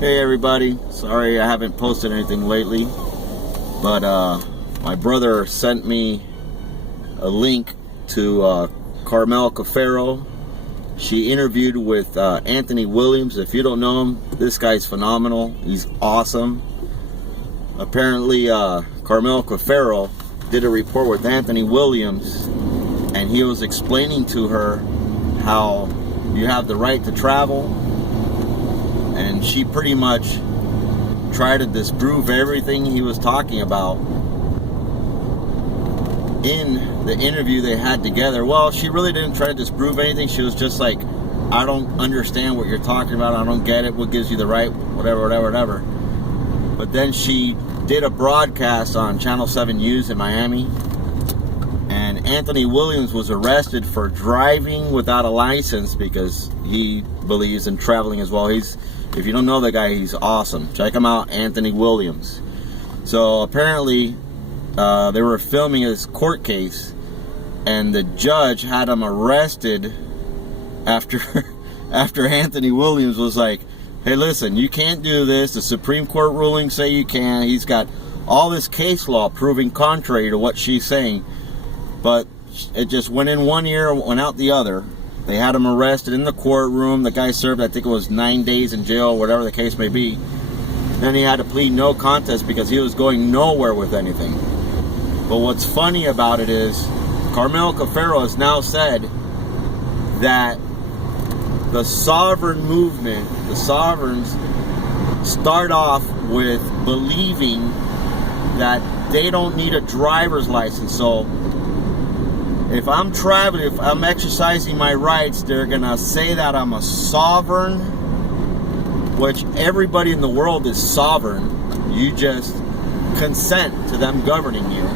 Hey everybody, sorry I haven't posted anything lately, but my brother sent me a link to Carmel Cafero. She interviewed with Anthony Williams. If you don't know him, this guy's phenomenal. He's awesome. Apparently Carmel Cafero did a report with Anthony Williams, and he was explaining to her how you have the right to travel, and she pretty much tried to disprove everything he was talking about in the interview they had together. Well, she really didn't try to disprove anything. She was just like, I don't understand what you're talking about. I don't get it. What gives you the right? Whatever. But then she did a broadcast on Channel 7 News in Miami, and Anthony Williams was arrested for driving without a license because he believes in traveling as well. If you don't know the guy, he's awesome. Check him out, Anthony Williams. So apparently they were filming his court case, and the judge had him arrested after Anthony Williams was like, hey, listen, you can't do this. The Supreme Court rulings say you can. He's got all this case law proving contrary to what she's saying. But it just went in one ear, went out the other. They had him arrested in the courtroom. The guy served, I think it was 9 days in jail, whatever the case may be. Then he had to plead no contest because he was going nowhere with anything. But what's funny about it is Carmel Cafero has now said that the sovereign movement, the sovereigns, start off with believing that they don't need a driver's license. So if I'm traveling, if I'm exercising my rights, they're going to say that I'm a sovereign, which everybody in the world is sovereign. You just consent to them governing you.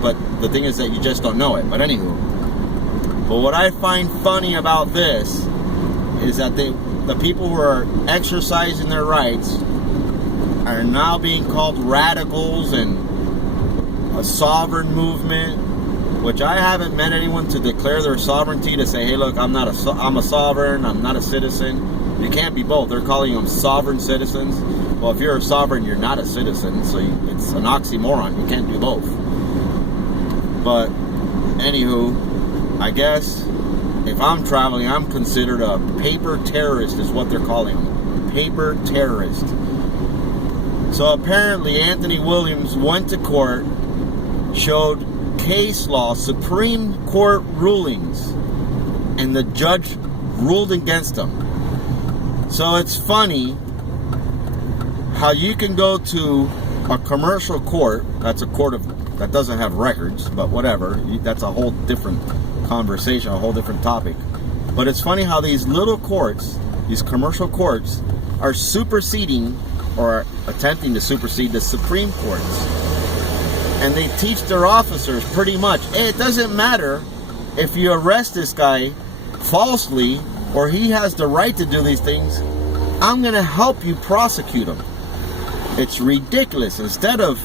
But the thing is that you just don't know it. But anywho, but what I find funny about this is that the people who are exercising their rights are now being called radicals and a sovereign movement, which I haven't met anyone to declare their sovereignty, to say, hey, look, I'm a sovereign, I'm not a citizen. You can't be both. They're calling them sovereign citizens. Well, if you're a sovereign, you're not a citizen, so it's an oxymoron. You can't do both. But anywho, I guess if I'm traveling, I'm considered a paper terrorist, is what they're calling them. Paper terrorist. So apparently Anthony Williams went to court, showed case law, Supreme Court rulings, and the judge ruled against him. So it's funny how you can go to a commercial court, that's a court that doesn't have records, but whatever, that's a whole different conversation, a whole different topic. But it's funny how these little courts, these commercial courts, are superseding or attempting to supersede the Supreme Courts. And they teach their officers pretty much, hey, it doesn't matter if you arrest this guy falsely or he has the right to do these things, I'm going to help you prosecute him. It's ridiculous. Instead of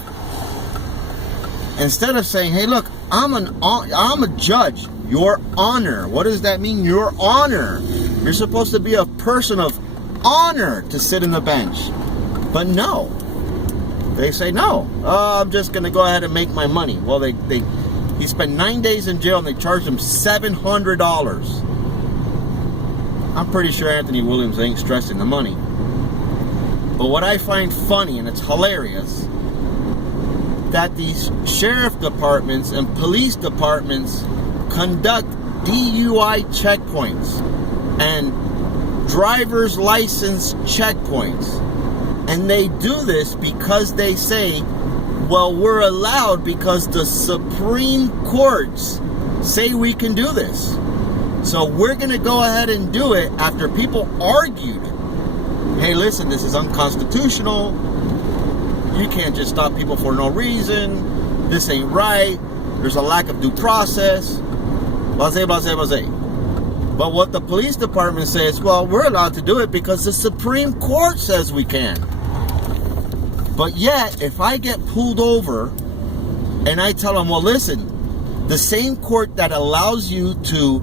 saying, hey, look, I'm a judge, your honor. What does that mean, your honor? You're supposed to be a person of honor to sit in the bench. But no. They say, no, I'm just going to go ahead and make my money. Well, he spent 9 days in jail and they charged him $700. I'm pretty sure Anthony Williams ain't stressing the money. But what I find funny, and it's hilarious, that these sheriff departments and police departments conduct DUI checkpoints and driver's license checkpoints. And they do this because they say, well, we're allowed because the Supreme Courts say we can do this. So we're going to go ahead and do it after people argued. Hey, listen, this is unconstitutional. You can't just stop people for no reason. This ain't right. There's a lack of due process. Blase. But what the police department says, well, we're allowed to do it because the Supreme Court says we can. But yet, if I get pulled over and I tell them, well, listen, the same court that allows you to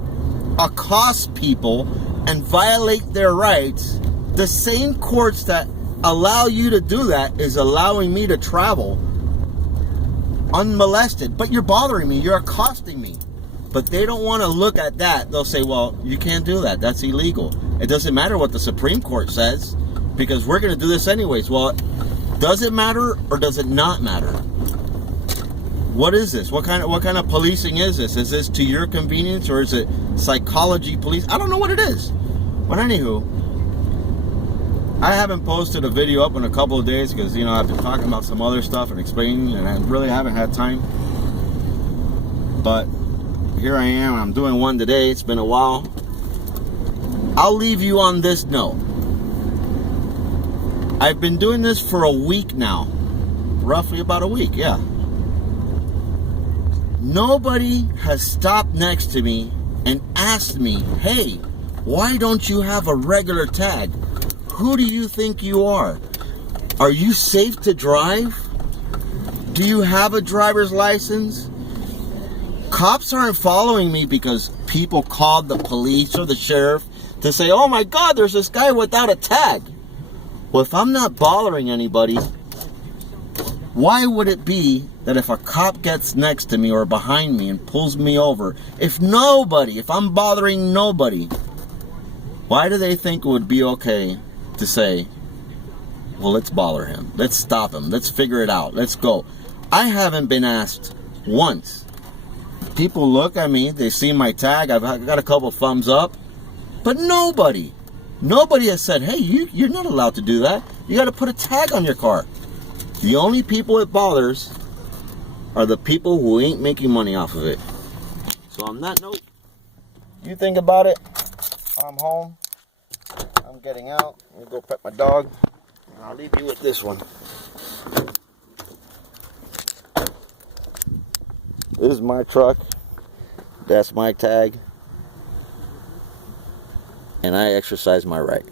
accost people and violate their rights, the same courts that allow you to do that is allowing me to travel unmolested. But you're bothering me. You're accosting me. But they don't want to look at that. They'll say, well, you can't do that. That's illegal. It doesn't matter what the Supreme Court says because we're going to do this anyways. Well, does it matter or does it not matter? What is this? What kind of policing is this? Is this to your convenience or is it psychology police? I don't know what it is. But anywho, I haven't posted a video up in a couple of days because, you know, I've been talking about some other stuff and explaining, and I really haven't had time. But here I am. I'm doing one today. It's been a while. I'll leave you on this note. I've been doing this for a week now. Roughly about a week, yeah. Nobody has stopped next to me and asked me, hey, why don't you have a regular tag? Who do you think you are? Are you safe to drive? Do you have a driver's license? Cops aren't following me because people called the police or the sheriff to say, oh my God, there's this guy without a tag. Well, if I'm not bothering anybody, why would it be that if a cop gets next to me or behind me and pulls me over, if I'm bothering nobody, why do they think it would be okay to say, well, let's bother him. Let's stop him. Let's figure it out. Let's go. I haven't been asked once. People look at me. They see my tag. I've got a couple thumbs up. But nobody has said, hey, you're not allowed to do that. You got to put a tag on your car. The only people it bothers are the people who ain't making money off of it. So on that note, you think about it. I'm home. I'm getting out. I'm gonna go pet my dog. And I'll leave you with this one. This is my truck. That's my tag. And I exercise my right.